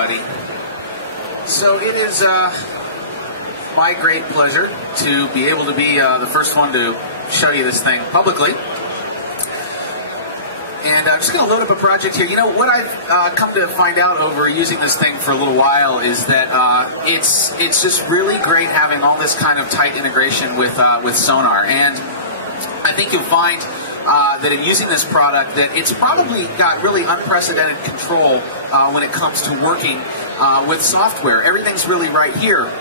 everybody. So it is my great pleasure to be able to be the first one to show you this thing publicly. And I'm just going to load up a project here. You know, what I've come to find out over using this thing for a little while is that it's just really great having all this kind of tight integration with sonar. And I think you'll find that in using this product that it's probably got really unprecedented control when it comes to working with software. Everything's really right here.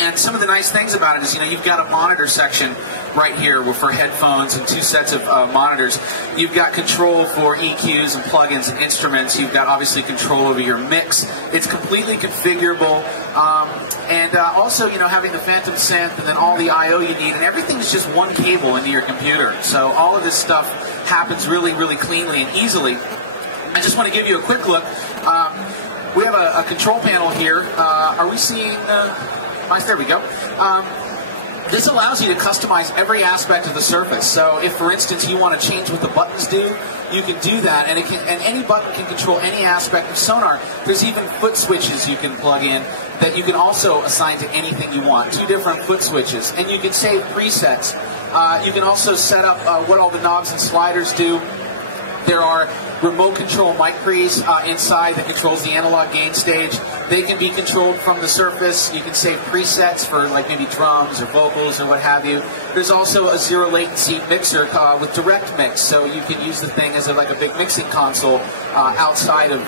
And some of the nice things about it is, you know, you've got a monitor section right here for headphones and two sets of monitors. You've got control for EQs and plugins and instruments. You've got obviously control over your mix. It's completely configurable. And also, you know, having the phantom synth and then all the I/O you need, and everything's just one cable into your computer. So all of this stuff happens really, really cleanly and easily. I just want to give you a quick look. We have a control panel here. Are we seeing... there we go. This allows you to customize every aspect of the surface. So if, for instance, you want to change what the buttons do, you can do that, and any button can control any aspect of sonar. There's even foot switches you can plug in that you can also assign to anything you want. 2 different foot switches, and you can save presets. You can also set up what all the knobs and sliders do. There are remote control mic pre's inside that controls the analog gain stage. They can be controlled from the surface. You can save presets for like maybe drums or vocals or what have you. There's also a zero latency mixer with direct mix, so you can use the thing as like a big mixing console outside of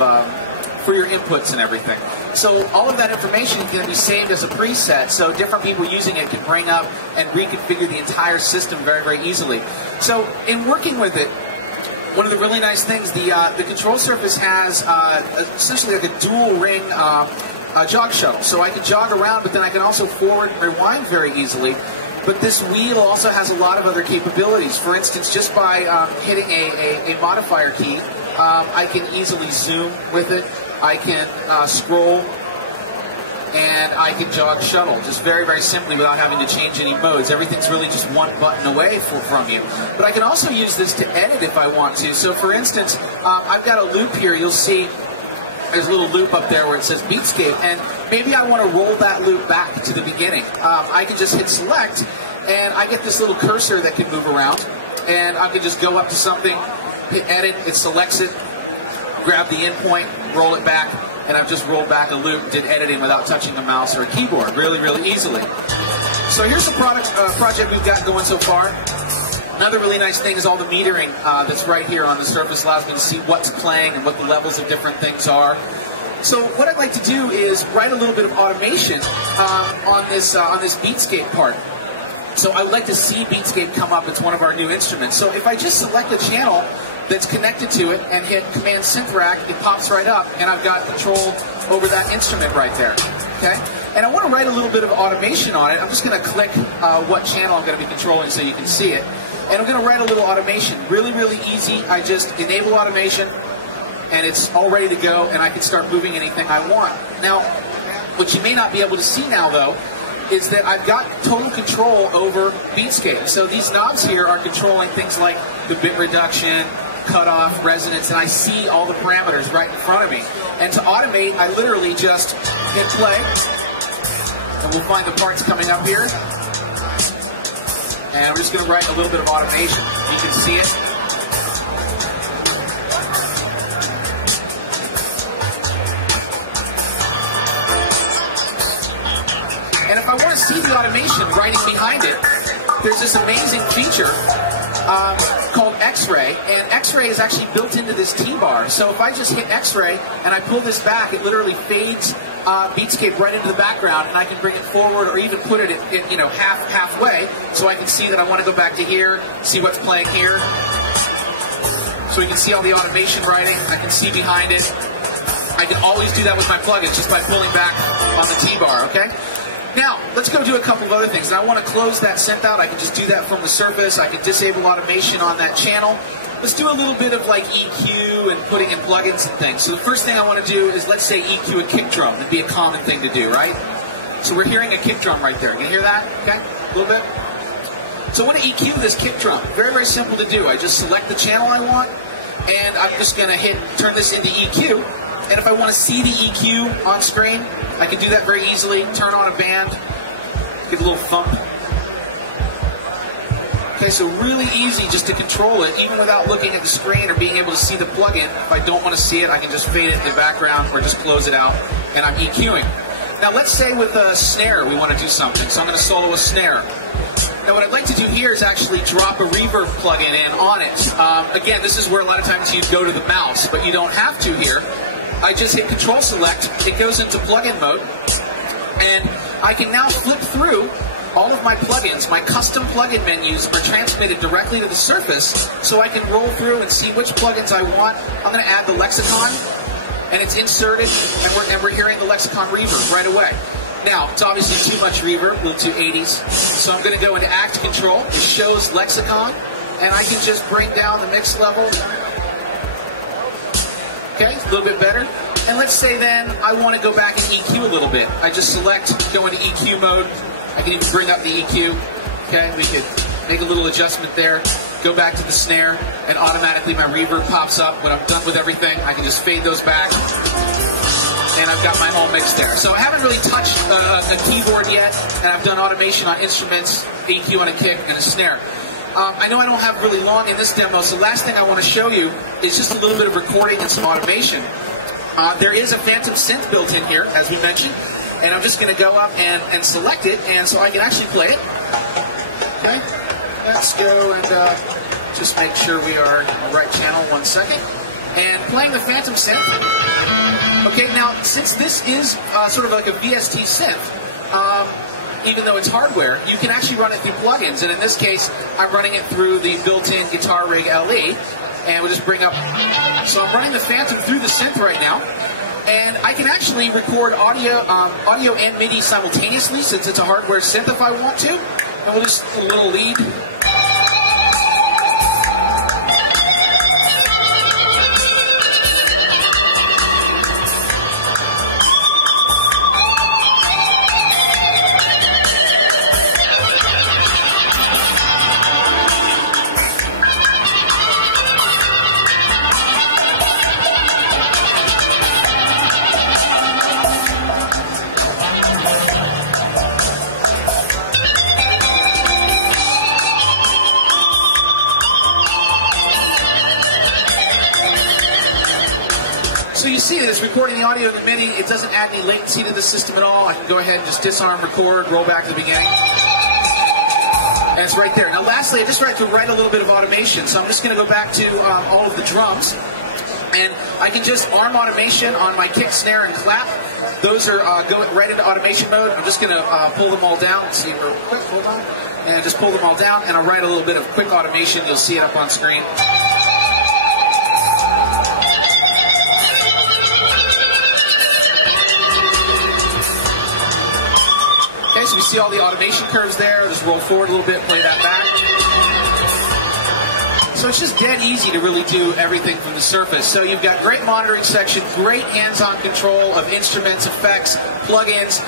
for your inputs and everything. So all of that information can be saved as a preset, so different people using it can bring up and reconfigure the entire system very, very easily. So in working with it, one of the really nice things, the control surface has essentially like a dual ring jog shuttle. So I can jog around, but then I can also forward and rewind very easily. But this wheel also has a lot of other capabilities. For instance, just by hitting a modifier key, I can easily zoom with it. I can scroll, and I can jog shuttle just very, very simply without having to change any modes. Everything's really just one button away from you. But I can also use this to edit if I want to. So for instance, I've got a loop here. You'll see there's a little loop up there where it says Beatscape, and maybe I want to roll that loop back to the beginning. I can just hit select, and I get this little cursor that can move around, and I can just go up to something, hit edit, it selects it, grab the endpoint, roll it back, and I've just rolled back a loop, did editing without touching a mouse or a keyboard, really, really easily. So here's the project we've got going so far. Another really nice thing is all the metering that's right here on the surface allows me to see what's playing and what the levels of different things are. So what I'd like to do is write a little bit of automation on this Beatscape part. So I would like to see Beatscape come up. It's one of our new instruments. So if I just select a channel that's connected to it and hit Command Synth Rack, it pops right up, and I've got control over that instrument right there. Okay? And I want to write a little bit of automation on it. I'm just going to click what channel I'm going to be controlling so you can see it. And I'm going to write a little automation. Really, really easy. I just enable automation, and it's all ready to go, and I can start moving anything I want. Now, what you may not be able to see now, though, is that I've got total control over Beatscape. So these knobs here are controlling things like the bit reduction, cutoff, resonance, and I see all the parameters right in front of me. And to automate, I literally just hit play, and we'll find the parts coming up here. And we're just going to write a little bit of automation. You can see it. And if I want to see the automation writing behind it, there's this amazing feature called X-Ray, and X-Ray is actually built into this T-bar. So if I just hit X-Ray and I pull this back, it literally fades Beatscape right into the background, and I can bring it forward or even put it at, you know, halfway, so I can see that I want to go back to here, see what's playing here. So we can see all the automation writing. I can see behind it. I can always do that with my plugins just by pulling back on the T-bar, okay? Now, let's go do a couple of other things. And I want to close that synth out. I can just do that from the surface. I can disable automation on that channel. Let's do a little bit of like EQ and putting in plugins and things. So the first thing I want to do is, let's say, EQ a kick drum. That'd be a common thing to do, right? So we're hearing a kick drum right there. You hear that? Okay? A little bit? So I want to EQ this kick drum. Very, very simple to do. I just select the channel I want, and I'm just going to turn this into EQ. And if I want to see the EQ on screen, I can do that very easily. Turn on a band, get a little thump. Okay, so really easy just to control it, even without looking at the screen or being able to see the plugin. If I don't want to see it, I can just fade it in the background or just close it out, and I'm EQing. Now let's say with a snare we want to do something, so I'm going to solo a snare. Now what I'd like to do here is actually drop a reverb plugin in on it. Again, this is where a lot of times you go to the mouse, but you don't have to here. I just hit Control Select, it goes into plugin mode, and I can now flip through all of my plugins. My custom plugin menus are transmitted directly to the Surface, so I can roll through and see which plugins I want. I'm going to add the Lexicon, and it's inserted, and we're hearing the Lexicon reverb right away. Now, it's obviously too much reverb, a little too 80s, so I'm going to go into Act Control. It shows Lexicon, and I can just bring down the mix level. Okay, a little bit better. And let's say then I want to go back and EQ a little bit. I just select, go into EQ mode. I can even bring up the EQ. Okay, we could make a little adjustment there. Go back to the snare, and automatically my reverb pops up. When I'm done with everything, I can just fade those back, and I've got my whole mix there. So I haven't really touched a keyboard yet, and I've done automation on instruments, EQ on a kick, and a snare. I know I don't have really long in this demo, so the last thing I want to show you is just a little bit of recording and some automation. There is a phantom synth built in here, as we mentioned, and I'm just going to go up and select it, and so I can actually play it. Okay, let's go and just make sure we are on the right channel. 1 second. And playing the phantom synth. Okay, now since this is sort of like a VST synth, even though it's hardware, you can actually run it through plugins, and in this case, I'm running it through the built-in Guitar Rig LE, and we'll just bring up, so I'm running the Phantom through the synth right now, and I can actually record audio and MIDI simultaneously, since it's a hardware synth if I want to, and we'll just do a little lead. So you see that it's recording the audio of the MIDI. It doesn't add any latency to the system at all. I can go ahead and just disarm, record, roll back to the beginning. And it's right there. Now lastly, I just like to write a little bit of automation. So I'm just going to go back to all of the drums. And I can just arm automation on my kick, snare, and clap. Those are going right into automation mode. I'm just going to pull them all down. Let's see real quick. Hold on. And just pull them all down. And I'll write a little bit of quick automation. You'll see it up on screen. Okay, so we see all the automation curves there. Just roll forward a little bit, play that back. So it's just dead easy to really do everything from the Surface. So you've got great monitoring section, great hands-on control of instruments, effects, plugins,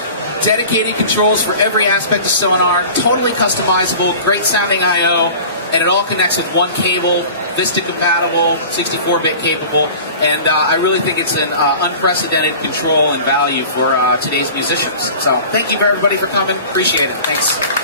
dedicated controls for every aspect of Sonar, totally customizable, great sounding I/O, and it all connects with one cable, Vista compatible, 64-bit capable, and I really think it's an unprecedented control and value for today's musicians. So thank you everybody for coming. Appreciate it. Thanks.